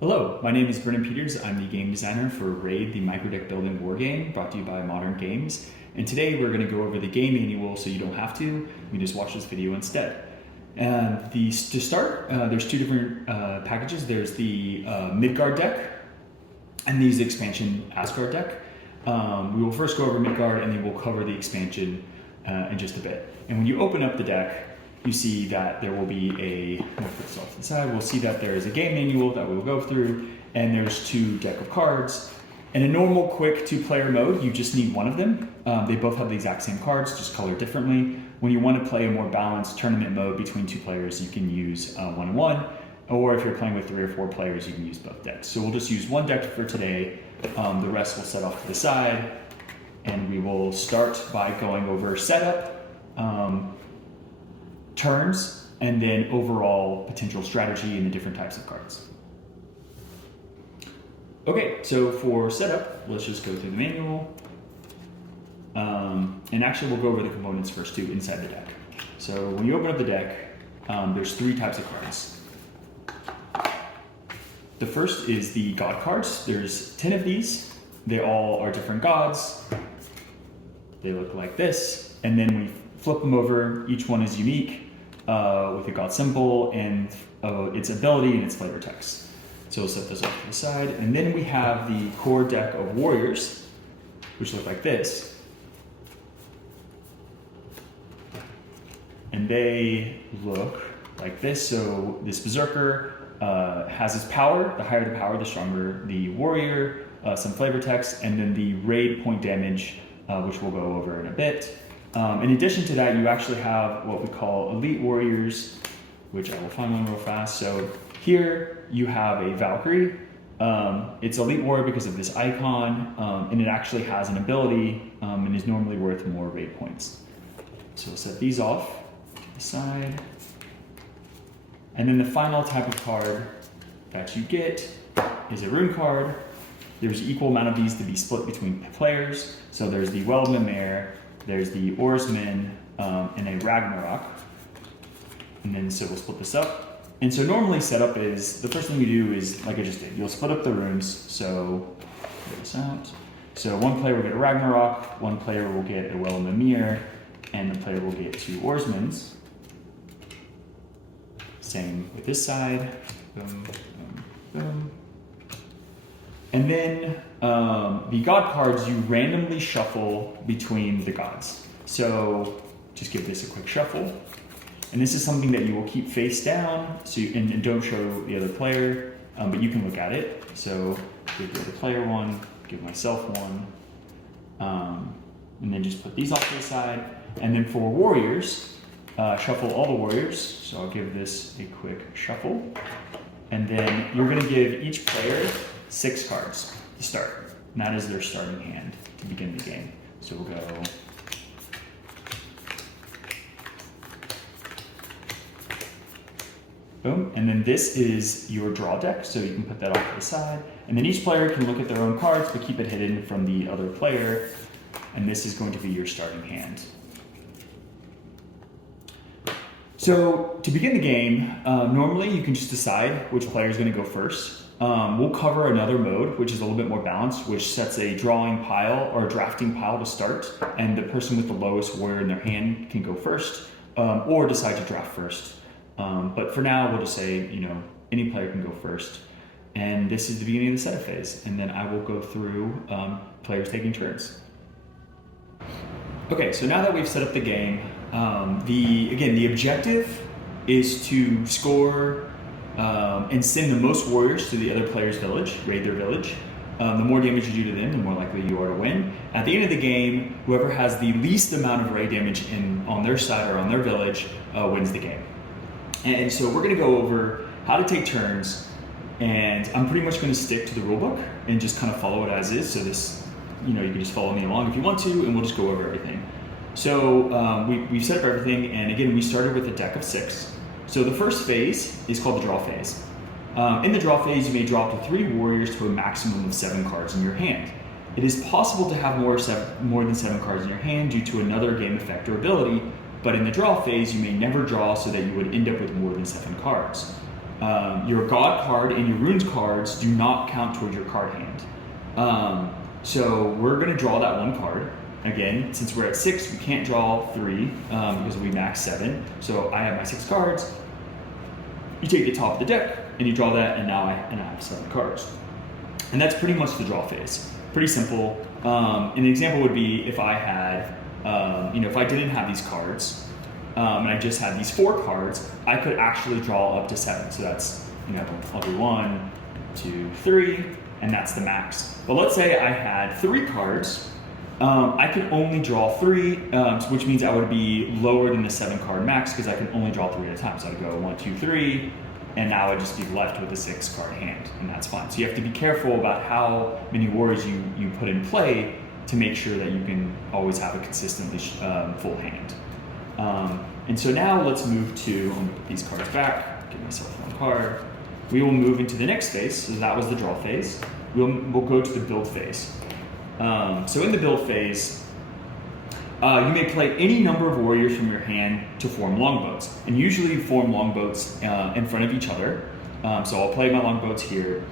Hello, my name is Brennen Peters. I'm the game designer for Raid, the microdeck building war game brought to you by Modern Games. And today we're going to go over the game manual so you don't have to. You can just watch this video instead. And to start, there's two different packages. There's the Midgard deck and the expansion Asgard deck. We will first go over Midgard and then we'll cover the expansion in just a bit. And when you open up the deck, you see that there will be I'm gonna put this off to the side, we'll see that there is a game manual that we'll go through, and there's two deck of cards. In a normal, quick two-player mode, you just need one of them. They both have the exact same cards, just colored differently. When you want to play a more balanced tournament mode between two players, you can use 1-1, or if you're playing with 3 or 4 players, you can use both decks. So we'll just use one deck for today. The rest we'll set off to the side, and we will start by going over setup, turns, and then overall potential strategy and the different types of cards. Okay, so for setup, let's just go through the manual. And actually we'll go over the components first too inside the deck. So when you open up the deck, there's 3 types of cards. The first is the god cards. There's 10 of these. They all are different gods. They look like this. And then we flip them over. Each one is unique. With a god symbol and its ability and its flavor text. So we'll set those off to the side. And then we have the core deck of warriors, which look like this. And they look like this. So this berserker has its power. The higher the power, the stronger the warrior, some flavor text, and then the raid point damage, which we'll go over in a bit. In addition to that, you actually have what we call elite warriors, which I will find one real fast. So here you have a Valkyrie. It's elite warrior because of this icon, and it actually has an ability and is normally worth more raid points. So we'll set these off to the side. And then the final type of card that you get is a rune card. There's an equal amount of these to be split between players. So there's the Weldmere, there's the Oarsman, and a Ragnarok. And then so we'll split this up. And so normally setup is, the first thing you do is, like I just did, you'll split up the runes. So, clear this out. So one player will get a Ragnarok, one player will get a Weldmere, and the player will get 2 Oarsmans. Same with this side. Boom, boom, boom. And then the god cards, you randomly shuffle between the gods. So just give this a quick shuffle. And this is something that you will keep face down, so and don't show the other player, but you can look at it. So give the other player one, give myself one, and then just put these off to the side. And then for warriors, shuffle all the warriors. So I'll give this a quick shuffle. And then you're gonna give each player 6 cards to start. And that is their starting hand to begin the game. So we'll go boom. And then this is your draw deck, so you can put that off to the side. And then each player can look at their own cards, but keep it hidden from the other player. And this is going to be your starting hand. So to begin the game, normally you can just decide which player is going to go first. We'll cover another mode, which is a little bit more balanced, which sets a drawing pile or a drafting pile to start, and the person with the lowest warrior in their hand can go first, or decide to draft first. But for now, we'll just say, any player can go first. And this is the beginning of the setup phase, and then I will go through players taking turns. Okay, so now that we've set up the game, the objective is to score and send the most warriors to the other player's village, raid their village. The more damage you do to them, the more likely you are to win. At the end of the game, whoever has the least amount of raid damage on their side or on their village wins the game. And so we're going to go over how to take turns, and I'm pretty much going to stick to the rulebook and just kind of follow it as is. So this, you can just follow me along if you want to, and we'll just go over everything. So we've set up everything, and again, we started with a deck of 6. So the first phase is called the draw phase. In the draw phase, you may draw up to 3 warriors to a maximum of 7 cards in your hand. It is possible to have more than 7 cards in your hand due to another game effect or ability, but in the draw phase, you may never draw so that you would end up with more than 7 cards. Your god card and your runes cards do not count towards your card hand. So we're going to draw that one card. Again, since we're at 6, we can't draw 3 because we max 7. So I have my 6 cards. You take the top of the deck and you draw that, and now I have 7 cards. And that's pretty much the draw phase. Pretty simple. An example would be if I had, if I didn't have these cards and I just had these 4 cards, I could actually draw up to 7. So that's, I'll do 1, 2, 3, and that's the max. But let's say I had 3 cards. I can only draw 3, which means I would be lower than the 7 card max because I can only draw 3 at a time. So I'd go 1, 2, 3, and now I'd just be left with a 6 card hand, and that's fine. So you have to be careful about how many warriors you put in play to make sure that you can always have a consistently full hand. And so now let's move to, I'm gonna put these cards back, give myself 1 card. We will move into the next phase, so that was the draw phase. We'll go to the build phase. So in the build phase, you may play any number of warriors from your hand to form longboats, and usually form longboats in front of each other. So I'll play my longboats here.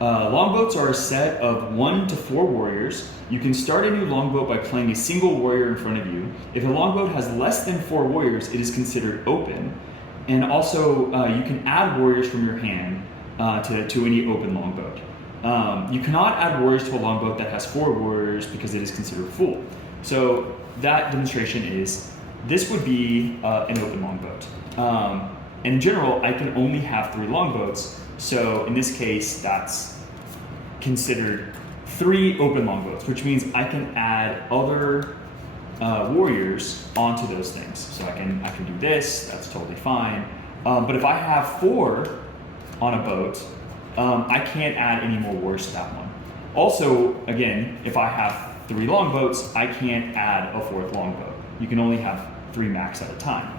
Longboats are a set of 1 to 4 warriors. You can start a new longboat by playing a single warrior in front of you. If a longboat has less than 4 warriors, it is considered open. And also, you can add warriors from your hand to any open longboat. You cannot add warriors to a longboat that has 4 warriors because it is considered full. So that demonstration is, this would be an open longboat. In general, I can only have 3 longboats. So in this case, that's considered 3 open longboats, which means I can add other warriors onto those things. So I can do this, that's totally fine. But if I have 4 on a boat, I can't add any more warriors to that one. Also, again, if I have 3 longboats, I can't add a 4th longboat. You can only have 3 max at a time.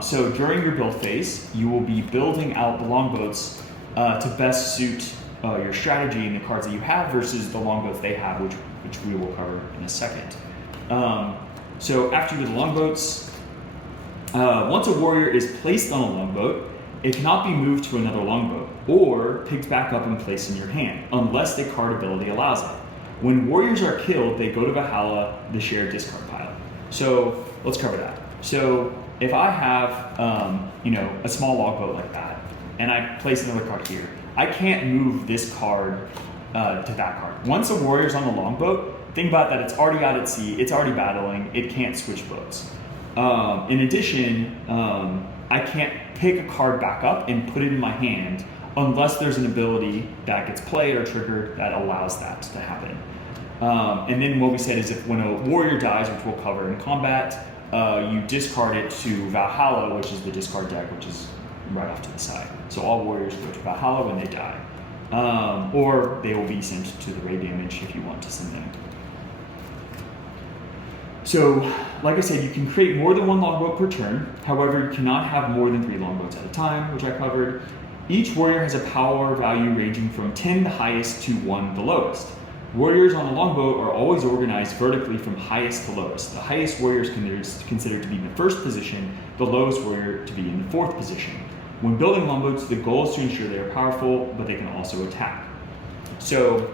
So during your build phase, you will be building out the longboats to best suit your strategy and the cards that you have versus the longboats they have, which we will cover in a second. So after you do the longboats, once a warrior is placed on a longboat, it cannot be moved to another longboat or picked back up and placed in your hand unless the card ability allows it. When warriors are killed, they go to Valhalla, the shared discard pile. So let's cover that. So if I have a small longboat like that, and I place another card here, I can't move this card to that card. Once a warrior's on the longboat, think about that, it's already out at sea, it's already battling, it can't switch boats. In addition, I can't pick a card back up and put it in my hand unless there's an ability that gets played or triggered that allows that to happen. And then what we said is when a warrior dies, which we'll cover in combat, you discard it to Valhalla, which is the discard deck, which is right off to the side. So all warriors go to Valhalla when they die. Or they will be sent to the raid damage if you want to send them. So, like I said, you can create more than 1 longboat per turn. However, you cannot have more than 3 longboats at a time, which I covered. Each warrior has a power value ranging from 10 the highest to 1 the lowest. Warriors on a longboat are always organized vertically from highest to lowest. The highest warrior is considered to be in the 1st position, the lowest warrior to be in the 4th position. When building longboats, the goal is to ensure they are powerful, but they can also attack. So,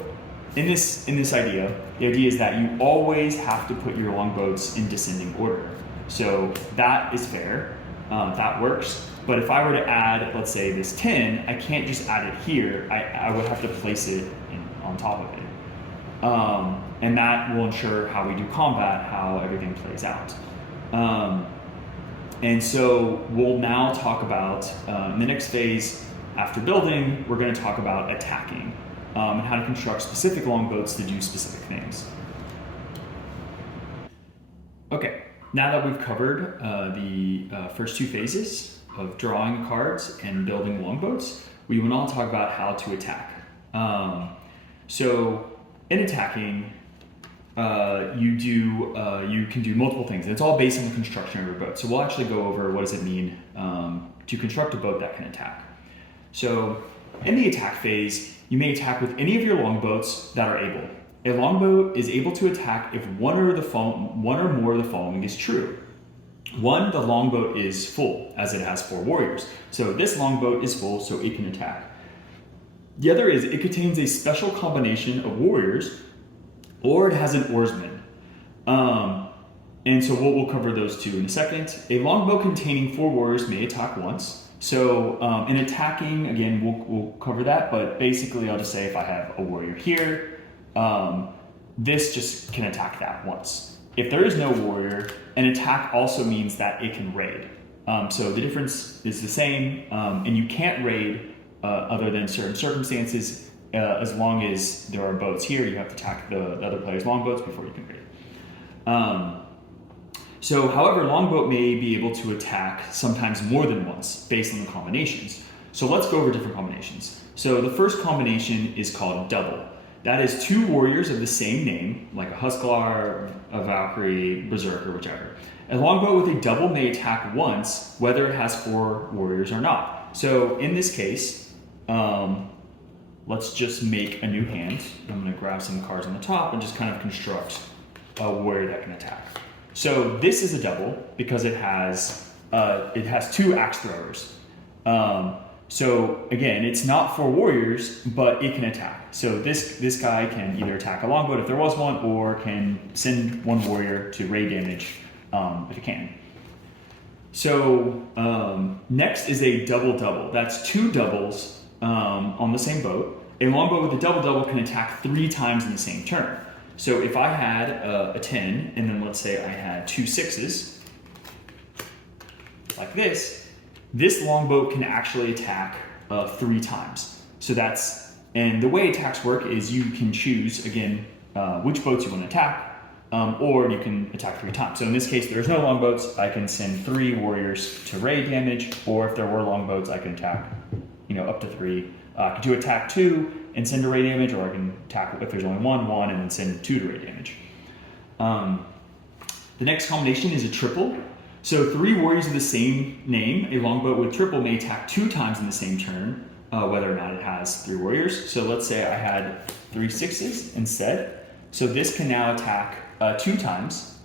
in this idea, the idea is that you always have to put your longboats in descending order. So that is fair, that works. But if I were to add, let's say this 10, I can't just add it here, I would have to place it on top of it. And that will ensure how we do combat, how everything plays out. And so we'll now talk about, in the next phase, after building, we're going to talk about attacking. And how to construct specific longboats to do specific things. Okay, now that we've covered the first 2 phases of drawing cards and building longboats, we will now talk about how to attack. So in attacking, you can do multiple things. It's all based on the construction of your boat. So we'll actually go over what does it mean to construct a boat that can attack. So in the attack phase, you may attack with any of your longboats that are able. A longboat is able to attack if one or more of the following is true. One, the longboat is full, as it has 4 warriors. So this longboat is full, so it can attack. The other is it contains a special combination of warriors, or it has an oarsman. And so we'll cover those two in a second. A longboat containing 4 warriors may attack once. So in attacking, again, we'll cover that, but basically I'll just say if I have a warrior here, this just can attack that once. If there is no warrior, an attack also means that it can raid. So the difference is the same, and you can't raid other than certain circumstances. As long as there are boats here, you have to attack the other player's longboats before you can raid. So, however, longboat may be able to attack sometimes more than once based on the combinations. So let's go over different combinations. So the first combination is called double. That is 2 warriors of the same name, like a Husklar, a Valkyrie, Berserker, whichever. A longboat with a double may attack once, whether it has 4 warriors or not. So in this case, let's just make a new hand. I'm going to grab some cards on the top and just kind of construct a warrior that can attack. So this is a double because it has 2 axe throwers. So again, it's not 4 warriors, but it can attack. So this guy can either attack a longboat if there was one, or can send 1 warrior to raid damage if it can. So next is a double-double. That's 2 doubles on the same boat. A longboat with a double-double can attack 3 times in the same turn. So if I had a 10, and then let's say I had 2 6s, like this longboat can actually attack 3 times. So and the way attacks work is you can choose, again, which boats you want to attack, or you can attack 3 times. So in this case, there's no longboats. I can send 3 warriors to raid damage, or if there were longboats, I can attack, up to 3. I can do attack 2 and send a raid damage, or I can attack if there's only 1, and then send 2 to raid damage. The next combination is a triple. So 3 warriors of the same name, a longboat with triple may attack 2 times in the same turn, whether or not it has 3 warriors. So let's say I had 3 6s instead. So this can now attack 2 times.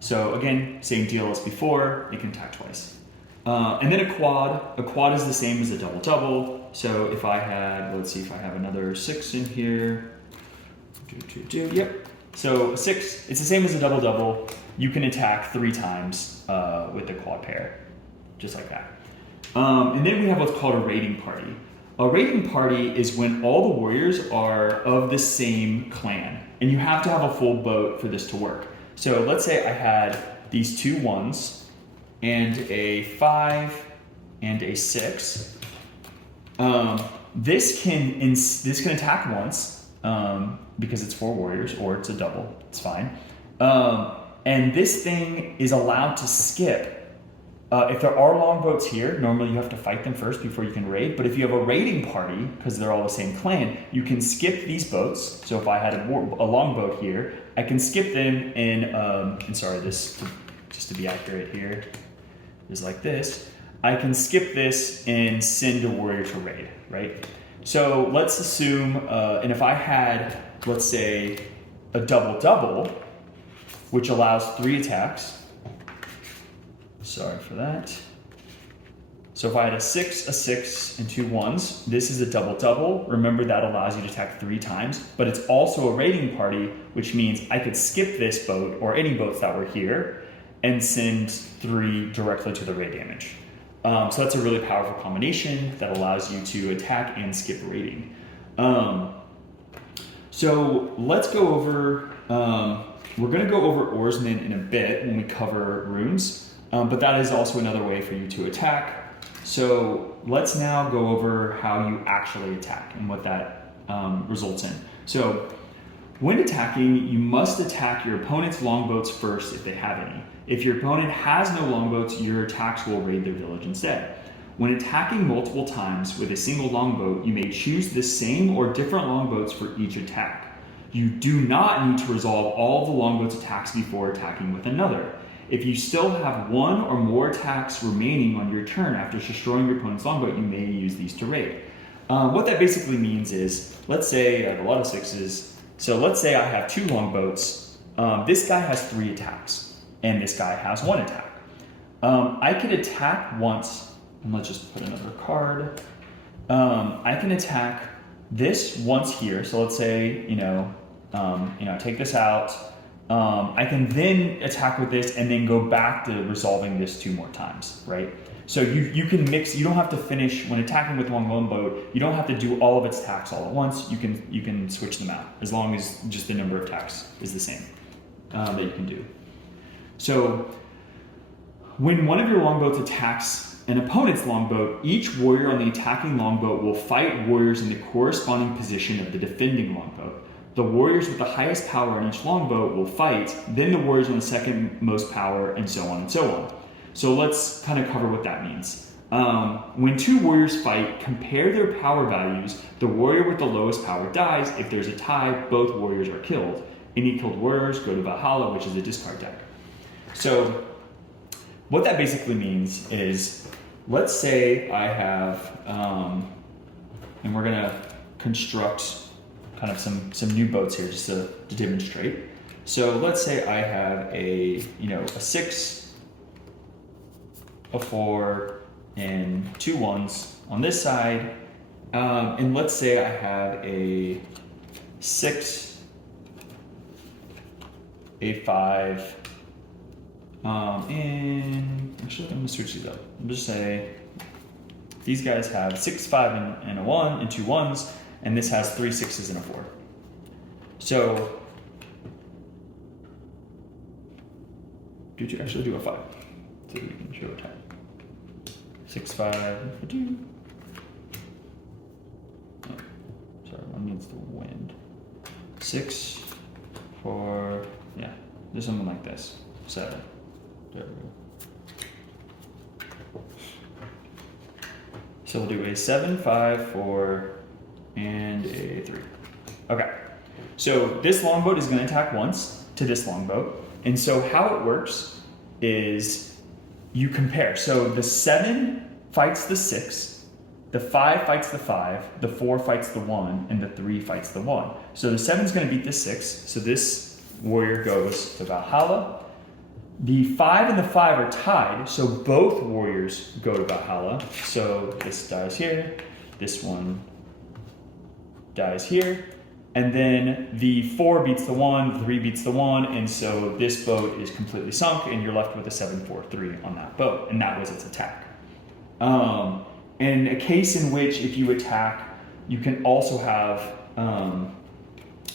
So again, same deal as before, it can attack twice. And then a quad is the same as a double-double. So if I had, let's see if I have another 6 in here. Yep. So a 6, it's the same as a double-double. You can attack 3 times with the quad pair, just like that. And then we have what's called a raiding party. A raiding party is when all the warriors are of the same clan, and you have to have a full boat for this to work. So let's say I had these 2 1s and a 5 and a 6. This can attack once because it's 4 warriors, or it's a double. It's fine. And this thing is allowed to skip. If there are longboats here, normally you have to fight them first before you can raid. But if you have a raiding party, because they're all the same clan, you can skip these boats. So if I had a longboat here, I can skip them just to be accurate here, is like this. I can skip this and send a warrior to raid, right? So let's assume, and if I had, let's say, a double-double, which allows 3 attacks. Sorry for that. So if I had a 6, and 2 1s, this is a double-double. Remember, that allows you to attack 3 times, but it's also a raiding party, which means I could skip this boat, or any boats that were here, and send 3 directly to the raid damage. So that's a really powerful combination that allows you to attack and skip raiding. So let's go over, we're going to go over oarsmen in a bit when we cover runes, but that is also another way for you to attack. So let's now go over how you actually attack and what that results in. So when attacking, you must attack your opponent's longboats first if they have any. If your opponent has no longboats, your attacks will raid their village instead. When attacking multiple times with a single longboat, you may choose the same or different longboats for each attack. You do not need to resolve all the longboat's attacks before attacking with another. If you still have 1 or more attacks remaining on your turn after destroying your opponent's longboat, you may use these to raid. What that basically means is, let's say I have a lot of 6s. So let's say I have 2 longboats. This guy has 3 attacks, and this guy has 1 attack. I could attack once, and let's just put another card. I can attack this once here. So let's say, take this out. I can then attack with this and then go back to resolving this 2 more times, right? So you can mix. You don't have to finish when attacking with one boat. You don't have to do all of its attacks all at once. You can switch them out as long as just the number of attacks is the same that you can do. So when one of your longboats attacks an opponent's longboat, each warrior on the attacking longboat will fight warriors in the corresponding position of the defending longboat. The warriors with the highest power on each longboat will fight, then the warriors on the second most power, and so on and so on. So let's kind of cover what that means. When 2 warriors fight, compare their power values. The warrior with the lowest power dies. If there's a tie, both warriors are killed. Any killed warriors go to Valhalla, which is a discard deck. So what that basically means is, let's say I have, and we're gonna construct kind of some new boats here just to demonstrate. So let's say I have a 6, a 4, and 2 1s on this side. And let's say I have a 6, a 5, and actually I'm gonna switch these up. I'm just say these guys have 6, 5, and a 1, and 2 1s, and this has 3 6s and a 4. So did you actually do a 5? So we can show a 10. 6, 5, for 2. Oh, sorry, one needs the wind. 6, 4, yeah, do something like this. 7. There we go. So we'll do a 7, 5, 4, and a 3. Okay, so this longboat is going to attack once to this longboat. And so how it works is you compare. So the 7 fights the 6, the 5 fights the 5, the 4 fights the 1, and the 3 fights the 1. So the 7 is going to beat the 6, so this warrior goes to Valhalla. The 5 and the 5 are tied, so both warriors go to Valhalla. So this dies here, this one dies here, and then the 4 beats the 1, the 3 beats the 1, and so this boat is completely sunk, and you're left with a 7, 4, 3 on that boat, and that was its attack. In a case in which if you attack, you can also have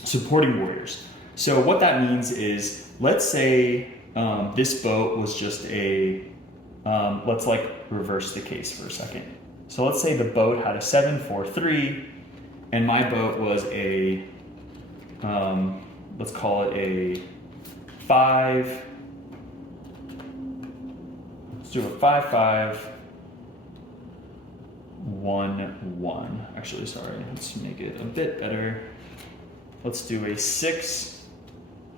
supporting warriors. So what that means is, let's say this boat was just a, let's reverse the case for a second. So let's say the boat had a 7, 4, 3, and my boat was a, let's call it a 5, let's do a 5, 5, 1, 1. Actually, sorry, let's make it a bit better. Let's do a 6,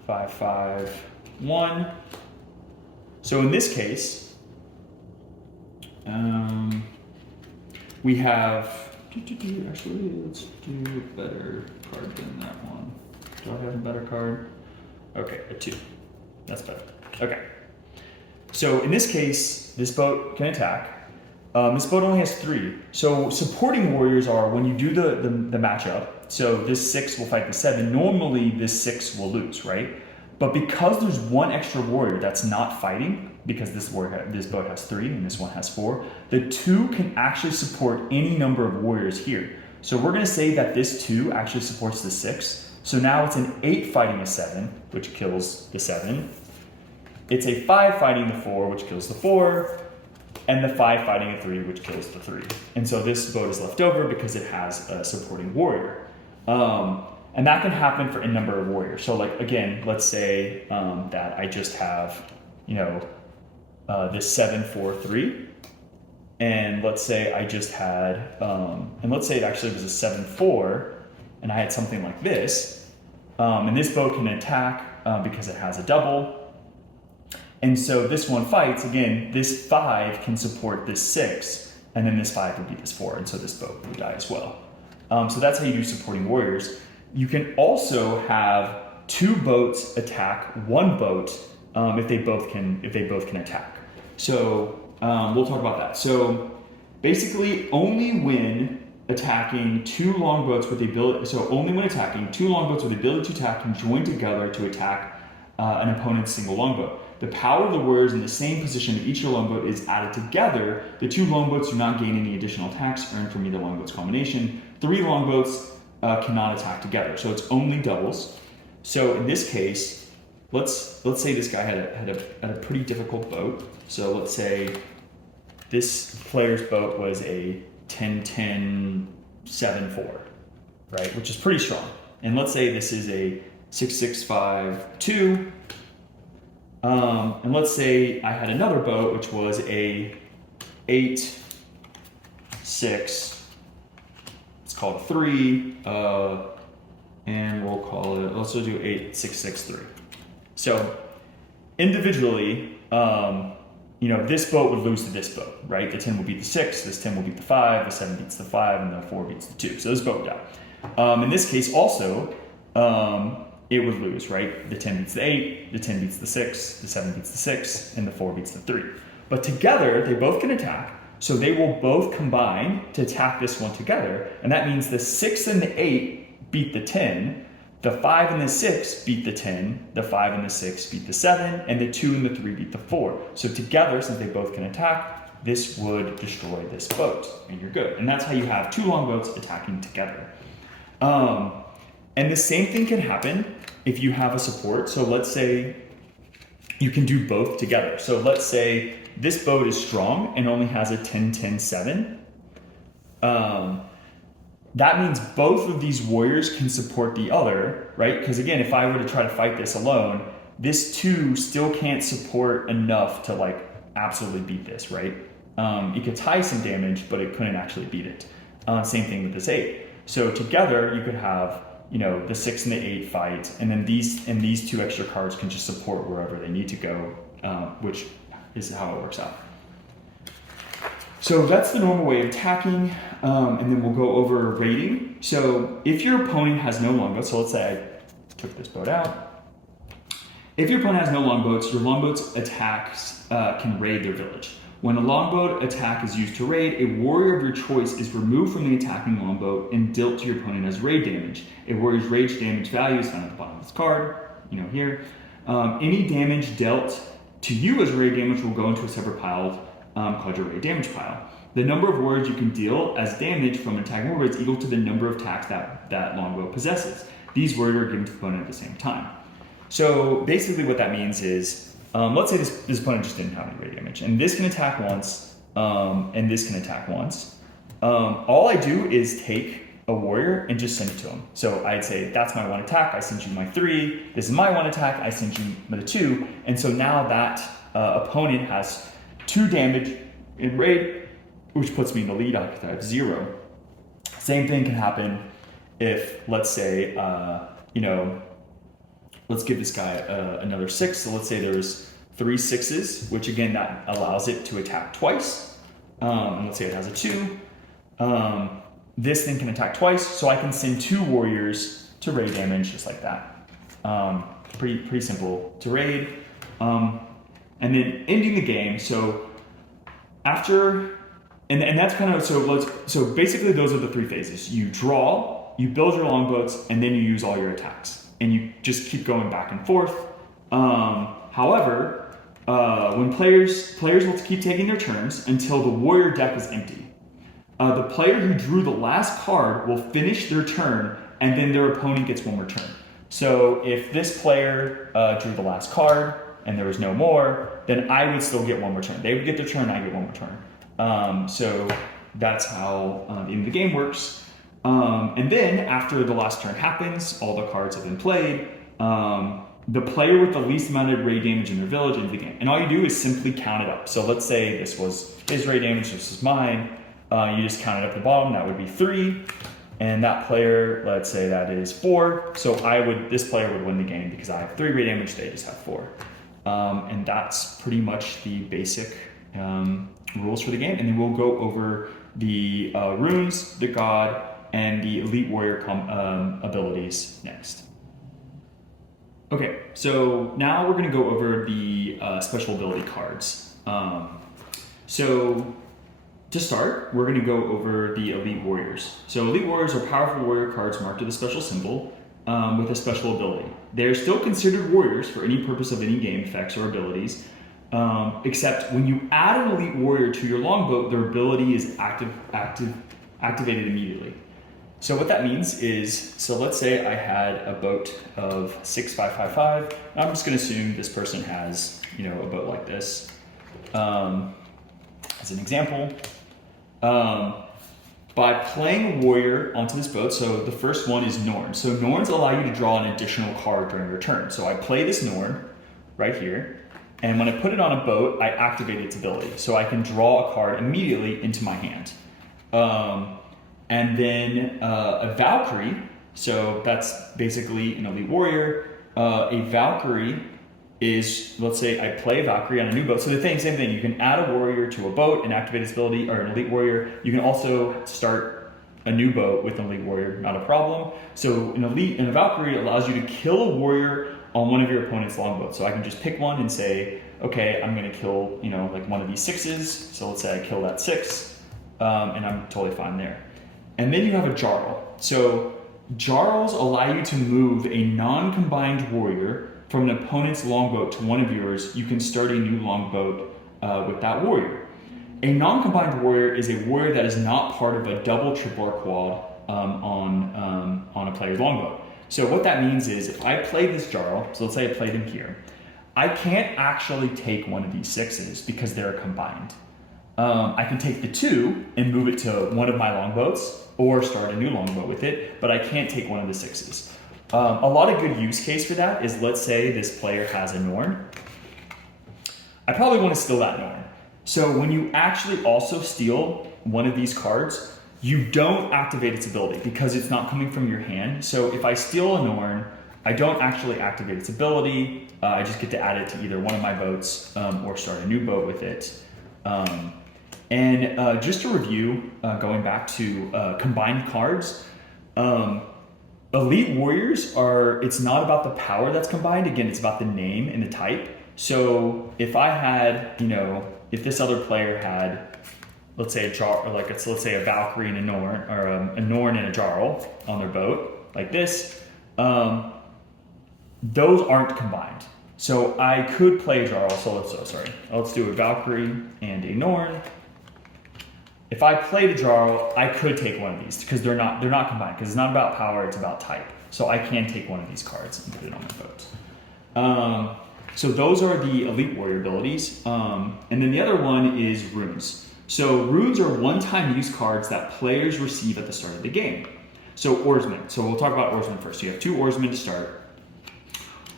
5, 5, 1. So in this case, we have, actually, let's do a better card than that one. Do I have a better card? Okay, a 2. That's better. Okay. So in this case, this boat can attack. This boat only has 3. So supporting warriors are when you do the matchup. So this 6 will fight the 7. Normally this 6 will lose, right? But because there's one extra warrior that's not fighting, because this boat has 3 and this one has 4, the 2 can actually support any number of warriors here. So we're going to say that this 2 actually supports the 6. So now it's an 8 fighting a 7, which kills the 7. It's a 5 fighting the 4, which kills the 4. And the 5 fighting a 3, which kills the 3. And so this boat is left over because it has a supporting warrior. And that can happen for a number of warriors. So again, let's say that I just have, this 7, 4, 3. And let's say I just had, and let's say it actually was a 7, 4, and I had something like this. And this boat can attack because it has a double. And so this one fights, again, this 5 can support this 6, and then this 5 would beat this 4, and so this boat would die as well. So that's how you do supporting warriors. You can also have 2 boats attack 1 boat if they both can attack. So we'll talk about that. So basically, only when attacking two longboats with the ability, so only when attacking two longboats with the ability to attack can join together to attack an opponent's single longboat. The power of the warriors in the same position that each longboat is added together. The two longboats do not gain any additional attacks earned from either longboat's combination. Three longboats cannot attack together, so it's only doubles. So in this case, let's say this guy had a pretty difficult boat. So let's say this player's boat was a 10-10-7-4, right, which is pretty strong. And let's say this is a 6-6-5-2. And let's say I had another boat which was a 8-6. Let's call it 3, and we'll call it. Let's do 8-6-6-3. So individually, this boat would lose to this boat, right? The 10 will beat the 6, this 10 will beat the 5, the 7 beats the 5, and the 4 beats the 2. So this boat would die. In this case, also, it would lose, right? The 10 beats the 8, the 10 beats the 6, the 7 beats the 6, and the 4 beats the 3. But together, they both can attack, so they will both combine to attack this one together, and that means the 6 and the 8 beat the 10, the 5 and the 6 beat the 10, the 5 and the 6 beat the 7, and the 2 and the 3 beat the 4. So together, since they both can attack, this would destroy this boat, and you're good. And that's how you have two longboats attacking together. And the same thing can happen if you have a support. So let's say you can do both together. So let's say this boat is strong and only has a 10-10-7. That means both of these warriors can support the other, right? Because again, if I were to try to fight this alone, this 2 still can't support enough to like absolutely beat this, right? It could tie some damage, but it couldn't actually beat it. Same thing with this 8. So together you could have, the 6 and the 8 fight, and then these 2 extra cards can just support wherever they need to go, which is how it works out. So that's the normal way of attacking, and then we'll go over raiding. So if your opponent has no longboats, so let's say I took this boat out. If your opponent has no longboats, your longboat's attacks can raid their village. When a longboat attack is used to raid, a warrior of your choice is removed from the attacking longboat and dealt to your opponent as raid damage. A warrior's rage damage value is found at the bottom of this card, here. Any damage dealt to you as raid damage will go into a separate pile called your raid damage pile. The number of warriors you can deal as damage from an attacking warrior is equal to the number of attacks that longboat possesses. These warriors are given to the opponent at the same time. So basically what that means is, let's say this opponent just didn't have any raid damage, and this can attack once, and this can attack once. All I do is take a warrior and just send it to him. So I'd say, that's my 1 attack, I send you my 3. This is my 1 attack, I send you the 2. And so now that opponent has 2 damage in raid, which puts me in the lead. I have 0. Same thing can happen if, let's say, let's give this guy another 6. So let's say there's 3 6s, which again, that allows it to attack twice. And let's say it has a 2. This thing can attack twice, so I can send 2 warriors to raid damage just like that. Pretty simple to raid. And then ending the game. So after, and that's kind of, so basically those are the 3 phases. You draw, you build your longboats, and then you use all your attacks. And you just keep going back and forth. However, when players will keep taking their turns until the warrior deck is empty. The player who drew the last card will finish their turn, and then their opponent gets 1 more turn. So if this player drew the last card and there was no more, then I would still get 1 more turn. They would get their turn, I get 1 more turn. So that's how the end of the game works. And then after the last turn happens, all the cards have been played. The player with the least amount of raid damage in their village ends the game. And all you do is simply count it up. So let's say this was his raid damage, this is mine. You just count it up the bottom, that would be 3. And that player, let's say that is 4. So this player would win the game because I have 3 raid damage, they just have 4. And that's pretty much the basic rules for the game. And then we'll go over the runes, the god, and the elite warrior abilities next. Okay, so now we're going to go over the special ability cards. So to start, we're going to go over the Elite Warriors. So Elite Warriors are powerful warrior cards marked with a special symbol with a special ability. They're still considered warriors for any purpose of any game effects or abilities, except when you add an Elite Warrior to your longboat, their ability is activated immediately. So what that means is, so let's say I had a boat of 6,555. I'm just going to assume this person has, a boat like this. As an example, by playing a warrior onto this boat, so the first one is Norn. So Norns allow you to draw an additional card during your turn. So I play this Norn right here, and when I put it on a boat, I activate its ability. So I can draw a card immediately into my hand. And then a Valkyrie, so that's basically an Elite Warrior. A Valkyrie is, let's say I play a Valkyrie on a new boat. So the same thing, you can add a warrior to a boat and activate its ability, or an Elite Warrior. You can also start a new boat with an Elite Warrior, not a problem. So an a Valkyrie allows you to kill a warrior on one of your opponent's longboats. So I can just pick one and say, okay, I'm gonna kill, like one of these 6s. So let's say I kill that 6, and I'm totally fine there. And then you have a Jarl. So Jarls allow you to move a non-combined warrior from an opponent's longboat to one of yours. You can start a new longboat with that warrior. A non-combined warrior is a warrior that is not part of a double, triple, or quad on a player's longboat. So what that means is if I play this Jarl, so let's say I played him here, I can't actually take one of these 6s because they're combined. I can take the 2 and move it to one of my longboats or start a new longboat with it, but I can't take one of the 6s. A lot of good use case for that is, let's say this player has a Norn. I probably want to steal that Norn. So when you actually also steal one of these cards, you don't activate its ability because it's not coming from your hand. So if I steal a Norn, I don't actually activate its ability. I just get to add it to either one of my boats or start a new boat with it. And just to review, going back to combined cards, Elite Warriors it's not about the power that's combined. Again, it's about the name and the type. So if I had, if this other player had, let's say let's say a Valkyrie and a Norn, or a Norn and a Jarl on their boat, like this, those aren't combined. So I could play Jarl, let's do a Valkyrie and a Norn. If I played a Jarl, I could take one of these because they're not combined, because it's not about power, it's about type. So I can take one of these cards and put it on my boat. So those are the Elite Warrior abilities. And then the other one is runes. So runes are one-time use cards that players receive at the start of the game. So oarsmen. So we'll talk about oarsmen first. You have 2 oarsmen to start.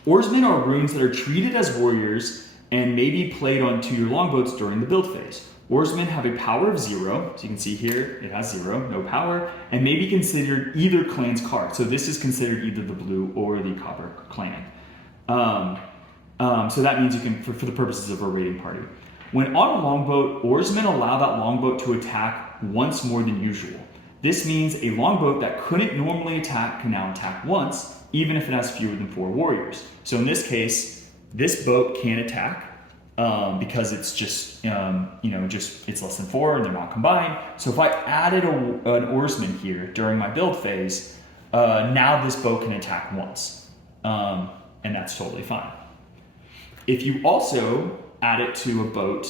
Oarsmen are runes that are treated as warriors and may be played onto your longboats during the build phase. Oarsmen have a power of 0, so you can see here it has 0, no power, and may be considered either clan's card. So this is considered either the blue or the copper clan. So that means you can, for the purposes of a raiding party. When on a longboat, oarsmen allow that longboat to attack once more than usual. This means a longboat that couldn't normally attack can now attack once, even if it has fewer than 4 warriors. So in this case, this boat can attack because it's just, it's less than 4 and they're not combined. So if I added an oarsman here during my build phase, now this boat can attack once, and that's totally fine. If you also add it to a boat,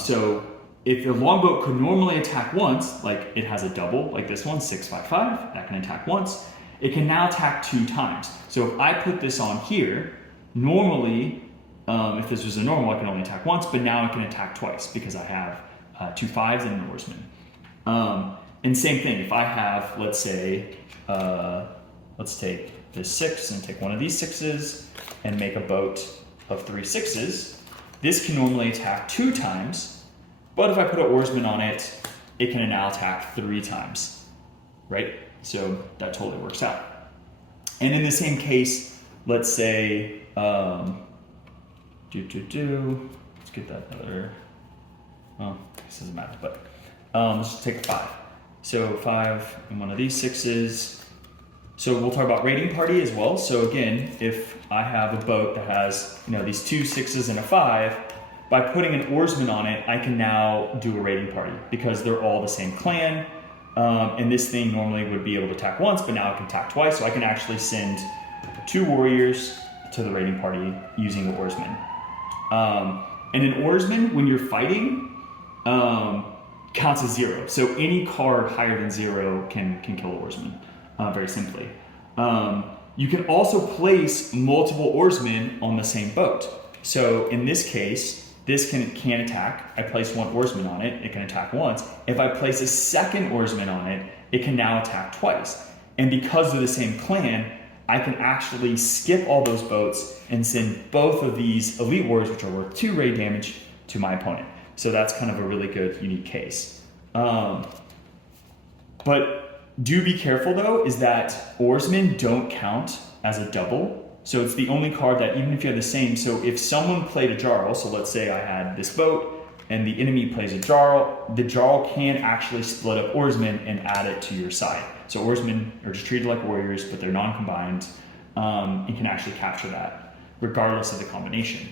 so if the longboat could normally attack once, like it has a double, like this one, 655, that can attack once, it can now attack 2 times. So if I put this on here, normally, if this was a normal, I can only attack once, but now I can attack twice because I have 2 5s and an oarsman. And same thing, if I have, let's say, let's take this 6 and take one of these 6s and make a boat of 3 6s, this can normally attack 2 times, but if I put an oarsman on it, it can now attack 3 times, right? So that totally works out. And in the same case, let's say, let's get that other, well, this doesn't matter, but let's just take a 5. So 5 and one of these 6s. So we'll talk about raiding party as well. So again, if I have a boat that has, these 2 6s and a 5, by putting an oarsman on it, I can now do a raiding party because they're all the same clan. And this thing normally would be able to attack once, but now it can attack twice. So I can actually send 2 warriors to the raiding party using the oarsman. And an oarsman, when you're fighting, counts as 0. So any card higher than 0 can kill an oarsman, very simply. You can also place multiple oarsmen on the same boat. So in this case, this can attack. I place 1 oarsman on it, it can attack once. If I place a second oarsman on it, it can now attack twice. And because they're the same clan, I can actually skip all those boats and send both of these elite warriors, which are worth 2 raid damage, to my opponent. So that's kind of a really good, unique case. But do be careful though, is that oarsmen don't count as a double. So it's the only card that even if you have the same, so if someone played a Jarl, so let's say I had this boat and the enemy plays a Jarl, the Jarl can actually split up oarsmen and add it to your side. So oarsmen are just treated like warriors, but they're non-combined, and can actually capture that regardless of the combination.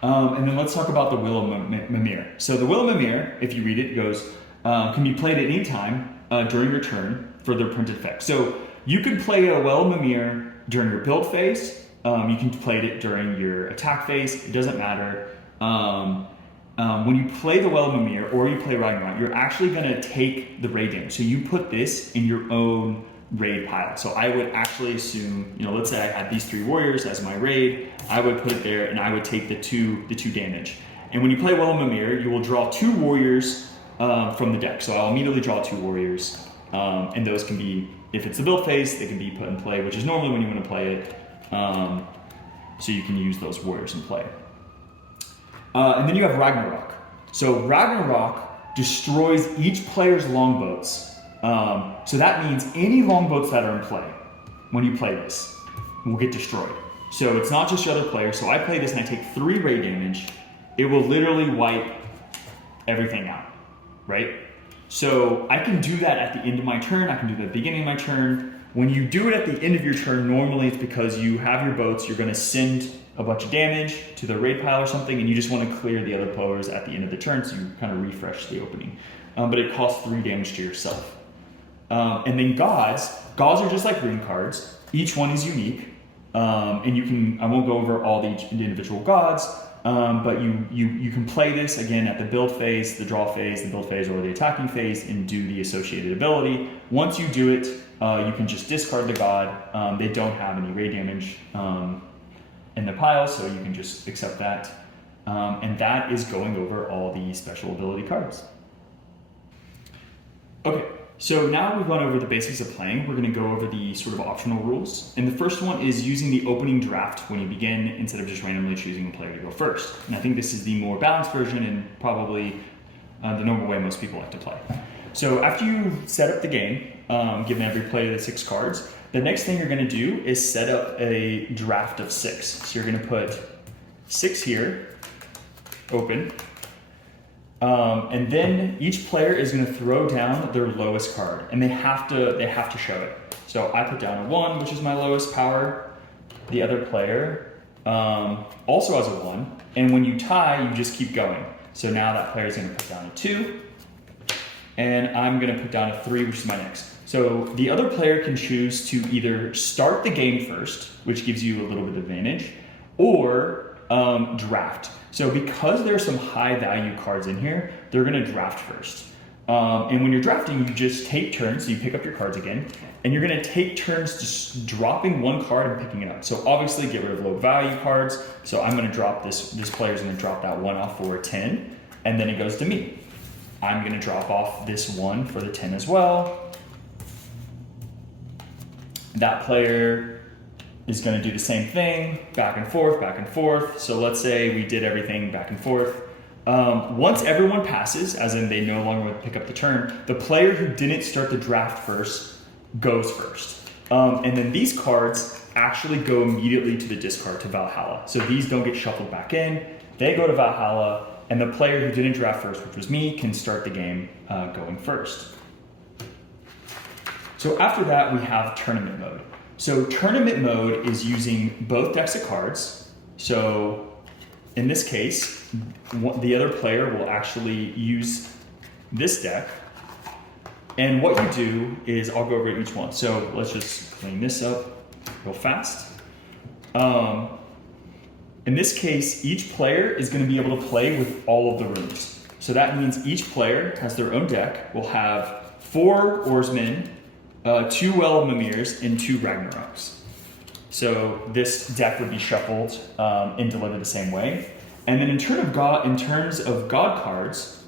And then let's talk about the Will of Mimir. So the Will of Mimir, if you read it, goes, can be played at any time during your turn for their printed effect. So you can play a Will of Mimir during your build phase. You can play it during your attack phase. It doesn't matter. When you play the Well of Mimir or you play Ragnarok, you're actually going to take the raid damage. So you put this in your own raid pile. So I would actually assume, let's say I had these 3 warriors as my raid, I would put it there and I would take the two damage. And when you play Well of Mimir, you will draw 2 warriors from the deck. So I'll immediately draw 2 warriors, and those can be, if it's the build phase, they can be put in play, which is normally when you want to play it. So you can use those warriors in play. And then you have Ragnarok. So Ragnarok destroys each player's longboats. So that means any longboats that are in play when you play this will get destroyed. So it's not just your other player. So I play this and I take 3 raid damage. It will literally wipe everything out, right? So I can do that at the end of my turn. I can do that at the beginning of my turn. When you do it at the end of your turn, normally it's because you have your boats, you're going to send a bunch of damage to the raid pile or something, and you just want to clear the other players at the end of the turn, so you kind of refresh the opening. But it costs 3 damage to yourself. And then gods are just like rune cards. Each one is unique, and I won't go over all the individual gods, but you can play this again at the build phase, the draw phase, the build phase, or the attacking phase, and do the associated ability. Once you do it, you can just discard the god. They don't have any raid damage in the pile, so you can just accept that. And that is going over all the special ability cards. Okay, so now we've gone over the basics of playing. We're going to go over the sort of optional rules. And the first one is using the opening draft when you begin instead of just randomly choosing a player to go first. And I think this is the more balanced version and probably the normal way most people like to play. So after you set up the game, given every player the 6 cards, the next thing you're going to do is set up a draft of 6. So you're going to put 6 here, open, and then each player is going to throw down their lowest card, and they have to show it. So I put down a 1, which is my lowest power. The other player also has a 1, and when you tie, you just keep going. So now that player is going to put down a 2, and I'm going to put down a 3, which is my next. So the other player can choose to either start the game first, which gives you a little bit of advantage, or draft. So because there's some high value cards in here, they're going to draft first. And when you're drafting, you just take turns. So you pick up your cards again, and you're going to take turns just dropping 1 card and picking it up. So obviously get rid of low value cards. So I'm going to drop this player's going to drop that 1 off for a 10, and then it goes to me. I'm going to drop off this 1 for the 10 as well. That player is going to do the same thing, back and forth, back and forth. So let's say we did everything back and forth. Once everyone passes, as in they no longer pick up the turn, the player who didn't start the draft first goes first. And then these cards actually go immediately to the discard, to Valhalla. So these don't get shuffled back in. They go to Valhalla, and the player who didn't draft first, which was me, can start the game going first. So after that, we have tournament mode. So tournament mode is using both decks of cards. So in this case, the other player will actually use this deck. And what you do is, I'll go over each one. So let's just clean this up real fast. In this case, each player is going to be able to play with all of the runes. So that means each player has their own deck, will have 4 Oarsmen, 2 Well of Mimirs, and 2 Ragnaroks. So this deck would be shuffled and delivered the same way. And then in terms of God cards,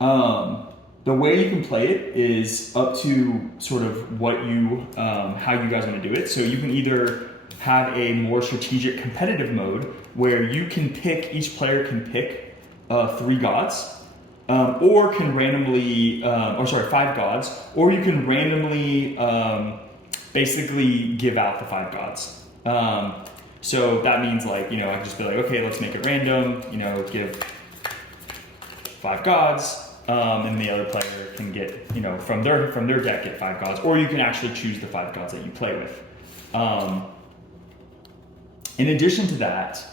the way you can play it is up to sort of what you, how you guys want to do it. So you can either have a more strategic competitive mode where you can pick, each player can pick 3 gods, or can randomly, 5 gods, or you can randomly basically give out the 5 gods. So that means like, I can just be like, okay, let's make it random, give 5 gods. And the other player can get, from their deck, get 5 gods, or you can actually choose the 5 gods that you play with. In addition to that,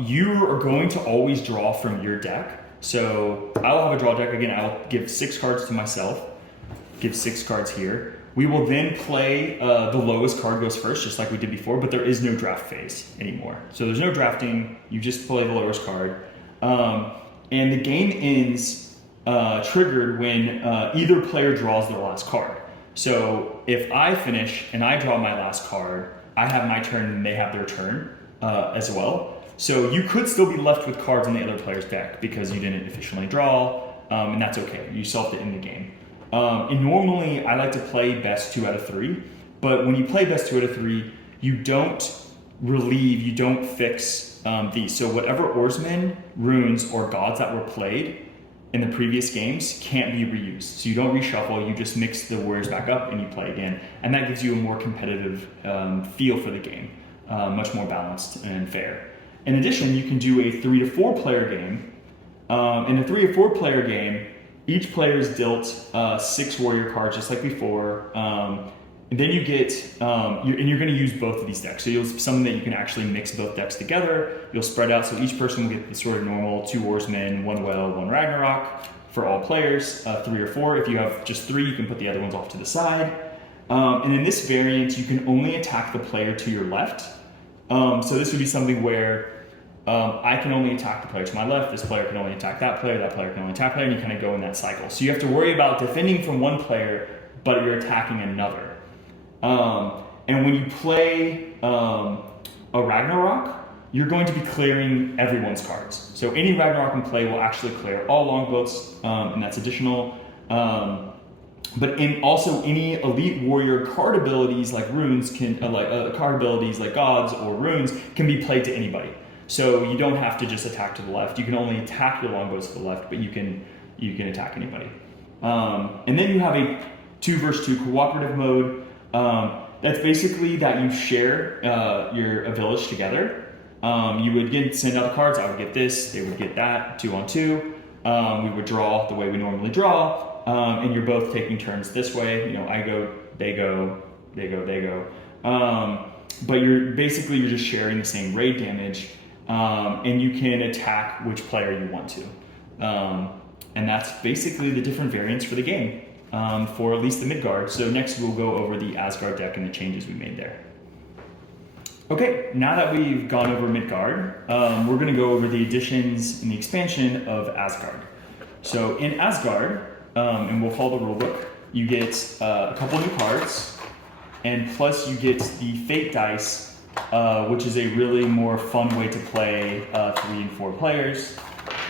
you are going to always draw from your deck. So I'll have a draw deck again. I'll give 6 cards to myself, give 6 cards here. We will then play the lowest card goes first, just like we did before, but there is no draft phase anymore. So there's no drafting. You just play the lowest card, and the game ends. Triggered when either player draws their last card. So if I finish and I draw my last card, I have my turn and they have their turn as well. So you could still be left with cards in the other player's deck because you didn't efficiently draw, and that's okay. You solved it in the game. And normally I like to play best 2 out of 3, but when you play best 2 out of 3, you don't relieve, you don't fix these. So whatever Oarsmen, runes, or gods that were played in the previous games can't be reused. So you don't reshuffle, you just mix the warriors back up and you play again. And that gives you a more competitive feel for the game, much more balanced and fair. In addition, you can do a 3 to 4 player game. In a 3 or 4 player game, each player is dealt 6 warrior cards just like before. And then you get, and you're gonna use both of these decks. So you'll something that you can actually mix both decks together. You'll spread out, so each person will get the sort of normal 2 Oarsmen, 1 Well, 1 Ragnarok for all players, 3 or 4. If you have just 3, you can put the other ones off to the side. And in this variant, you can only attack the player to your left. So this would be something where I can only attack the player to my left, this player can only attack that player can only attack that player, and you kind of go in that cycle. So you have to worry about defending from one player, but you're attacking another. And when you play a Ragnarok, you're going to be clearing everyone's cards. So any Ragnarok in play will actually clear all longboats, and that's additional. But also any elite warrior card abilities like runes card abilities like gods or runes can be played to anybody. So you don't have to just attack to the left. You can only attack your longbows to the left, but you can attack anybody. And then you have a 2 versus 2 cooperative mode. That's basically that you share a village together. You would send out the cards. I would get this, they would get that, 2 on 2. We would draw the way we normally draw, and you're both taking turns this way. I go, they go, they go, they go. But you're just sharing the same raid damage, and you can attack which player you want to. And that's basically the different variants for the game. For at least the Midgard. So next we'll go over the Asgard deck and the changes we made there. Okay, now that we've gone over Midgard, we're going to go over the additions and the expansion of Asgard. So in Asgard, and we'll follow the rulebook, you get a couple new cards, and plus you get the Fate dice, which is a really more fun way to play 3 and 4 players,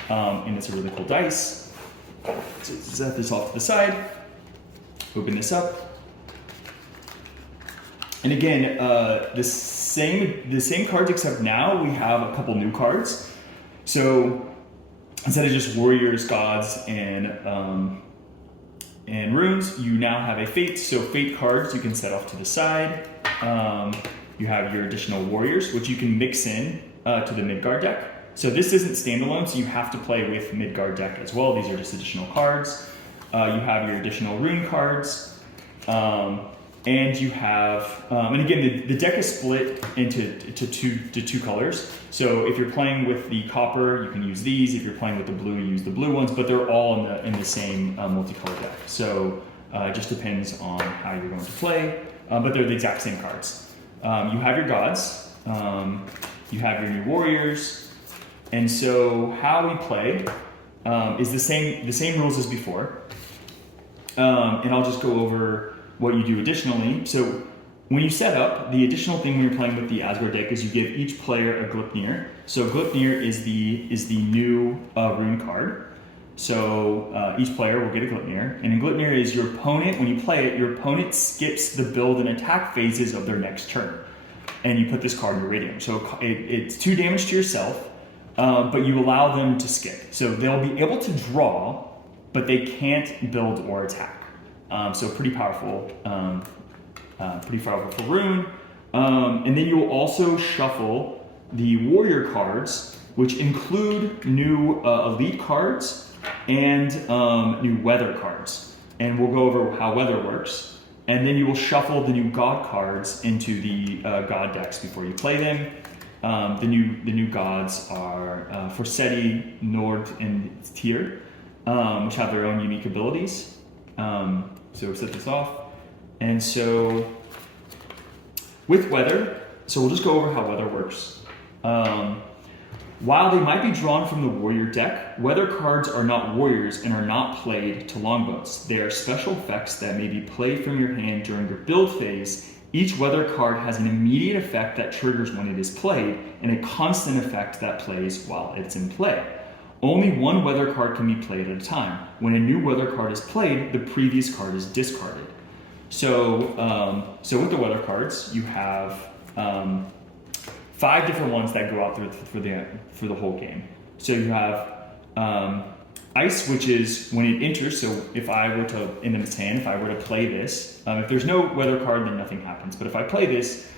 and it's a really cool dice. So set this off to the side. Open this up, and again, the same cards, except now we have a couple new cards. So instead of just warriors, gods, and runes, you now have a fate. So fate cards you can set off to the side. You have your additional warriors, which you can mix in to the Midgard deck. So this isn't standalone, so you have to play with Midgard deck as well. These are just additional cards. You have your additional rune cards, and and you have, and again, the deck is split into two colors. So if you're playing with the copper, you can use these. If you're playing with the blue, you use the blue ones. But they're all in the same multicolored deck. So it just depends on how you're going to play. But they're the exact same cards. You have your gods. You have your new warriors. And so how we play is the same rules as before. And I'll just go over what you do additionally. So when you set up, the additional thing when you're playing with the Asgard deck is you give each player a Gleipnir. So Gleipnir is the new rune card. So each player will get a Gleipnir. And in Gleipnir is your opponent, when you play it, your opponent skips the build and attack phases of their next turn. And you put this card in your radium. So it's 2 damage to yourself, but you allow them to skip. So they'll be able to draw, but they can't build or attack. So pretty powerful for rune. And then you will also shuffle the warrior cards, which include new elite cards and new weather cards. And we'll go over how weather works. And then you will shuffle the new god cards into the god decks before you play them. The new gods are Forseti, Nord, and Tyr, which have their own unique abilities. So we'll set this off. And so with weather, so we'll just go over how weather works. While they might be drawn from the warrior deck, weather cards are not warriors and are not played to longbows. They are special effects that may be played from your hand during your build phase. Each weather card has an immediate effect that triggers when it is played, and a constant effect that plays while it's in play. Only one weather card can be played at a time. When a new weather card is played, the previous card is discarded. So, so with the weather cards, you have 5 different ones that go out for the whole game. So you have ice, which is when it enters. So if I were to, in the hand, if I were to play this, if there's no weather card, then nothing happens. But if I play this,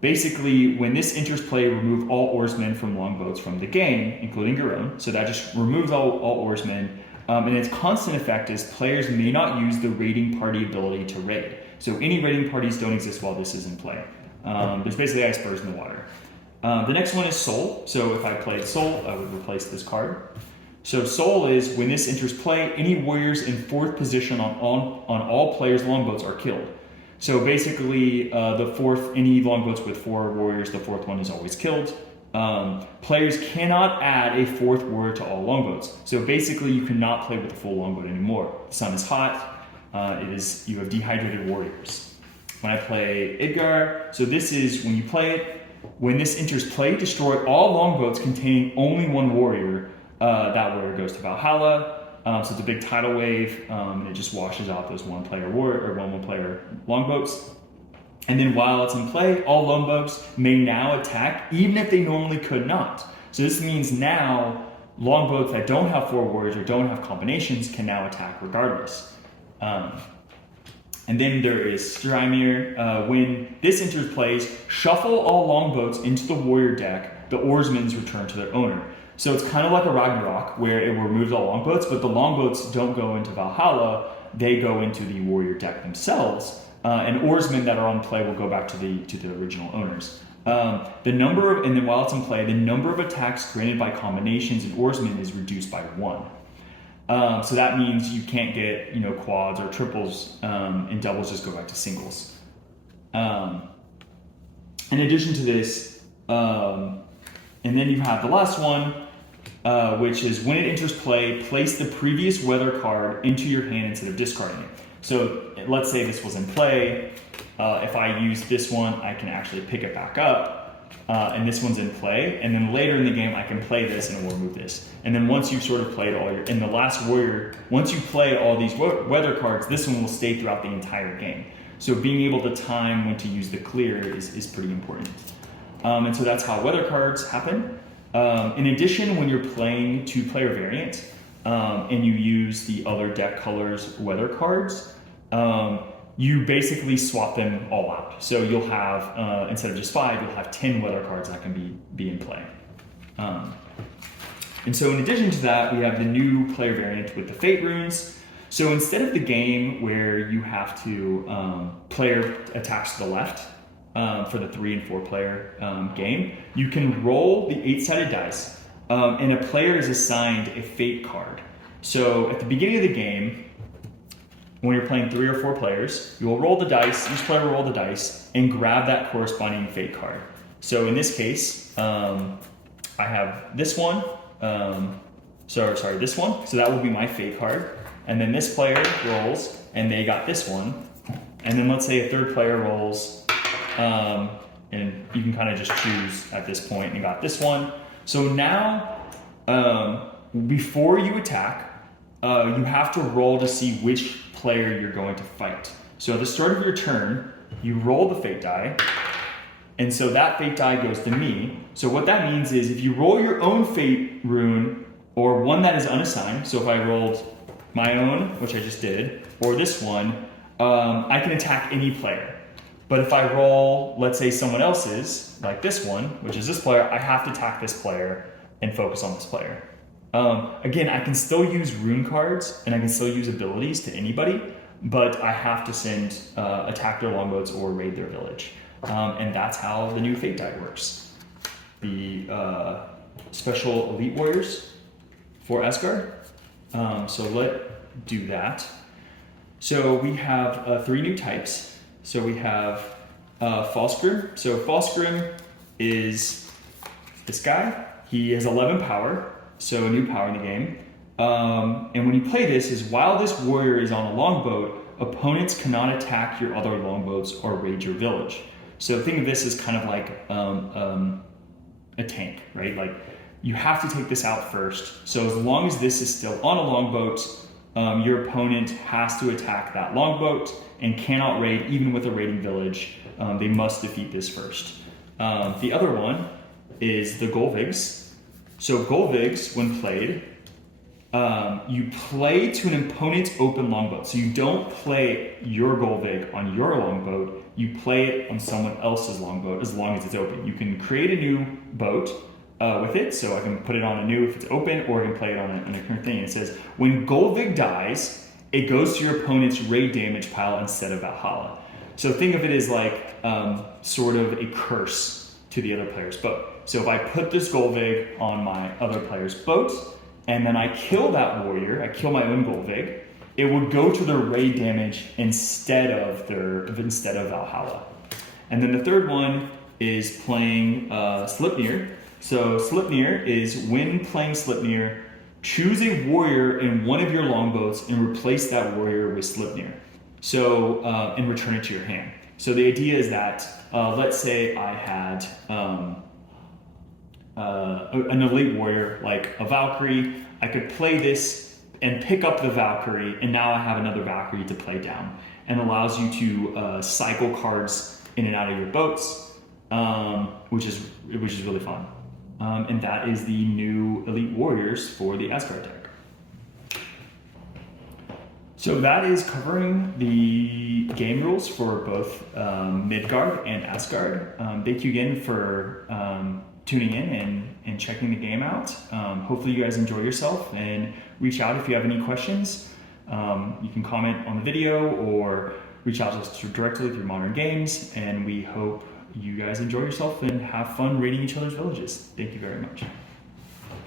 basically, when this enters play, remove all oarsmen from longboats from the game, including your own. So that just removes all oarsmen. And its constant effect is players may not use the raiding party ability to raid. So any raiding parties don't exist while this is in play. There's basically icebergs in the water. The next one is Soul. So if I played Soul, I would replace this card. So Soul is when this enters play, any warriors in 4th position on all players' longboats are killed. So basically, any longboats with 4 warriors, the 4th one is always killed. Players cannot add a 4th warrior to all longboats. So basically, you cannot play with a full longboat anymore. The sun is hot. You have dehydrated warriors. When I play Idgar, so this is when you play it. When this enters play, destroy all longboats containing only 1 warrior. That warrior goes to Valhalla. So it's a big tidal wave, and it just washes out those one-player longboats. And then while it's in play, all longboats may now attack, even if they normally could not. So this means now longboats that don't have 4 warriors or don't have combinations can now attack regardless. And then there is Strymir. When this enters plays, shuffle all longboats into the warrior deck. The oarsmen return to their owner. So it's kind of like a Ragnarok where it removes all longboats, but the longboats don't go into Valhalla, they go into the warrior deck themselves. And oarsmen that are on play will go back to the original owners. And then while it's in play, the number of attacks granted by combinations and oarsmen is reduced by 1. So that means you can't get quads or triples, and doubles just go back to singles. In addition to this, and then you have the last one, which is when it enters play, place the previous weather card into your hand instead of discarding it. So let's say this was in play. If I use this one, I can actually pick it back up, and this one's in play. And then later in the game, I can play this and it will remove this. And then once you've sort of played in the last warrior, once you play all these weather cards, this one will stay throughout the entire game. So being able to time when to use the clear is pretty important. And so that's how weather cards happen. In addition, when you're playing 2-player variant, and you use the other deck colors weather cards, you basically swap them all out. So you'll have, instead of just 5, you'll have 10 weather cards that can be in play. And so in addition to that, we have the new player variant with the Fate runes. So instead of the game where you have to player attacks to the left for the 3 and 4 player game, you can roll the 8-sided dice, and a player is assigned a fate card. So at the beginning of the game, when you're playing 3 or 4 players, you will roll the dice, each player will roll the dice, and grab that corresponding fate card. So in this case, I have this one, this one, so that will be my fate card. And then this player rolls, and they got this one. And then let's say a third player rolls, and you can kind of just choose at this point, and got this one. So now, before you attack, you have to roll to see which player you're going to fight. So at the start of your turn, you roll the fate die, and so that fate die goes to me. So what that means is if you roll your own fate rune, or one that is unassigned, so if I rolled my own, which I just did, or this one, I can attack any player. But if I roll, let's say someone else's, like this one, which is this player, I have to attack this player and focus on this player. Again, I can still use rune cards and I can still use abilities to anybody, but I have to send attack their longboats or raid their village. And that's how the new fate die works. The special elite warriors for Asgard. So let's do that. So we have 3 new types. So we have Falskrim. So Falskrim is this guy. He has 11 power, so a new power in the game. And when you play this, is while this warrior is on a longboat, opponents cannot attack your other longboats or raid your village. So think of this as kind of like a tank, right? Like you have to take this out first. So as long as this is still on a longboat, your opponent has to attack that longboat and cannot raid even with a raiding village. They must defeat this first. The other one is the Golvigs. So Golvigs, when played, you play to an opponent's open longboat. So you don't play your Golvig on your longboat, you play it on someone else's longboat as long as it's open. You can create a new boat with it, so I can put it on a new if it's open, or I can play it on a current thing. And it says, when Golvig dies, it goes to your opponent's raid damage pile instead of Valhalla. So think of it as like sort of a curse to the other player's boat. So if I put this Golvig on my other player's boat, and then I kill that warrior, I kill my own Golvig, it would go to their raid damage instead of Valhalla. And then the third one is playing Sleipnir. So Sleipnir is when playing Sleipnir, choose a warrior in one of your longboats and replace that warrior with Sleipnir. So and return it to your hand. So the idea is that let's say I had an elite warrior like a Valkyrie. I could play this and pick up the Valkyrie, and now I have another Valkyrie to play down, and allows you to cycle cards in and out of your boats, which is really fun. And that is the new elite warriors for the Asgard deck. So that is covering the game rules for both Midgard and Asgard. Thank you again for tuning in and checking the game out. Hopefully you guys enjoy yourself, and reach out if you have any questions. You can comment on the video or reach out to us directly through Modern Games, and we hope you guys enjoy yourself and have fun raiding each other's villages. Thank you very much.